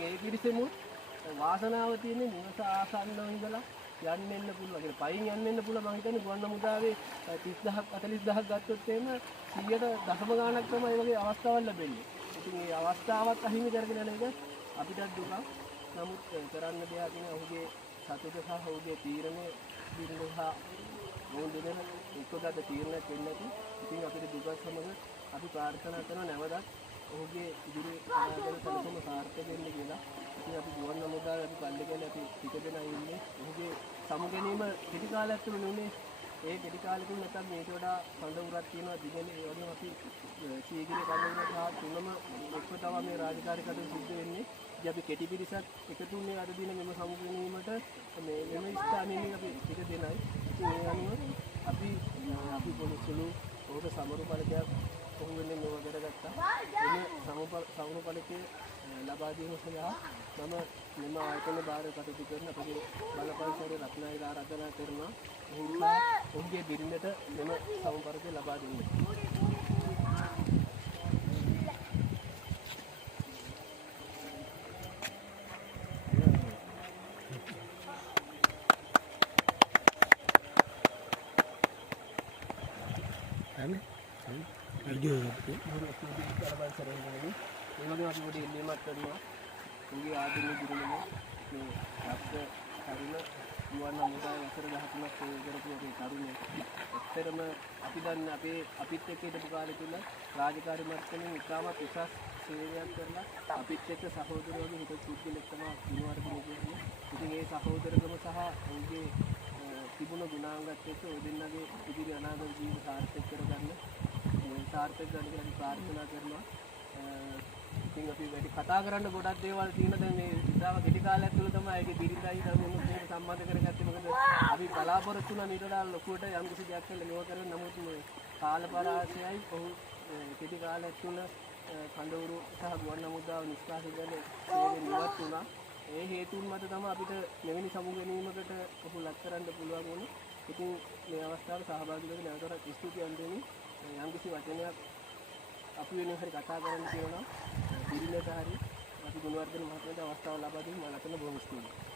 ඉතින් ඒ පිරිසෙමුත් වාසනාව තියෙන්නේ නිවස ආසන්නව ඉඳලා යන්න එන්න පුළුවන්. ඒ පයින් යන්න එන්න පුළුවන්. මම හිතන්නේ ගුවන් හමුදාවේ 30000ක් 40000ක් ගත්තොත් එහෙම 100ට දශම ගාණක් තමයි මේ වගේ අවස්ථාවල් ලැබෙන්නේ. ඉතින් මේ අවස්ථාවත් අහිමි කරගෙන යන එක අපිටත් දුකක්. නමුත් කරන්න දෙයක් නෑ. ඔහුගේ සතුට සහ ඔහුගේ තීරණය සහ මොන දෙයක් එක්කගත තීරණයක් වෙන්නේ නැති. ඉතින් අපිට දුකත් සමග අපි ප්‍රාර්ථනා කරන නැවතත් ඔහුගේ ඉදිරි අනාගත සැලසුම සාර්ථක වෙන්න කියලා. ඉතින් අපි ගුවන් හමුදාවේ අපි පල්ලි කියලා අපි ටික දෙනා ඉන්නේ. ඔහුගේ සමුගැනීම කෙටි කාලයක් තුළ නෙමෙයි. ඒ කෙටි කාලෙකින් නැත්නම් මේට වඩා කඳවුරක් තියෙනවා දිගනේ. ඒ වගේම අපි සීගිරේ කඳවුර සහ තුනම එක්ව තමයි මේ රාජකාරී කටයුතු සිද්ධ වෙන්නේ. ඉතින් අපි කෙටි පිරිසක් එකතු වුණේ අද දින මෙම සමුගැනීමට මේ මෙම ස්ථානයේ අපි ටික දෙනයි. ඉතින් ඒ අනුව අපි පොලිසියලු ඔහුට සමරු පළකයක් ඔහු වෙනුවෙන් මෙව කරගත්තා. එම සමරු පළකයේ ලබා දීම සඳහා මම මෙම ආයතන බාර කටයුතු කරන අපගේ බලපෑම් රත්නායක ආරාධනා කරනවා. ඔහුගේ බිරිඳට මෙම සමරු පළකය ලබා දෙන්න. video itu memang aku boleh lihat kerana mungkin ada ni dulu ni apa karena guna muda yang sudah hatinya sejarah itu karena ekstrem api dan api teke itu bukan itu lah rajikari marketing utama pisah sejarah kerana api teke sahaja orang itu sudah lekama luar biasa itu ni sahaja orang sah mungkin තිබුණ ගුණාංගත් එක්ක ඔය දෙන්නගේ ඉදිරි අනාගත ජීවිත සාර්ථක කරගන්න සාර්ථක කරගන්න කියලා අපි ප්‍රාර්ථනා කරනවා. ඉතින් අපි වැඩි කතා කරන්න ගොඩක් දේවල් තියෙන දැන් මේ ඉතාලම කෙටි කාලයක් තුළ තමයි ඒකේ බිරිඳයි ධර්මයෙන් මේක සම්බන්ධ කරගත්තේ. මොකද අපි බලාපොරොත්තු වෙන ඊට වඩා ලොකුවට යම් කිසි දෙයක් කරලා මෙව කරන නමුත් මේ කාලපරාසයයි ඔහු කෙටි කාලයක් තුළ කඳවුරු සහ ගුවන් හමුදාව නිෂ්කාශනය කරන ඉවත් වුණා. ඒ හේතුන් මත තමයි අපිට මෙවැනි සමුගැනීමකට ඔහු ලක් කරන්න පුළුවන් වුණේ. ඉතින් මේ අවස්ථාවට සහභාගී වෙන්න නැවතත් ස්තුතියි අන්දේනි. යම්කිසි වචනයක් අපි වෙන හරි කතා කරන්න කියනවා. බිරිඳට හරි අපි ගුණවර්ධන මහත්මයාට අවස්ථාව ලබා දෙන්න මම ලතන බොහොම ස්තුතියි.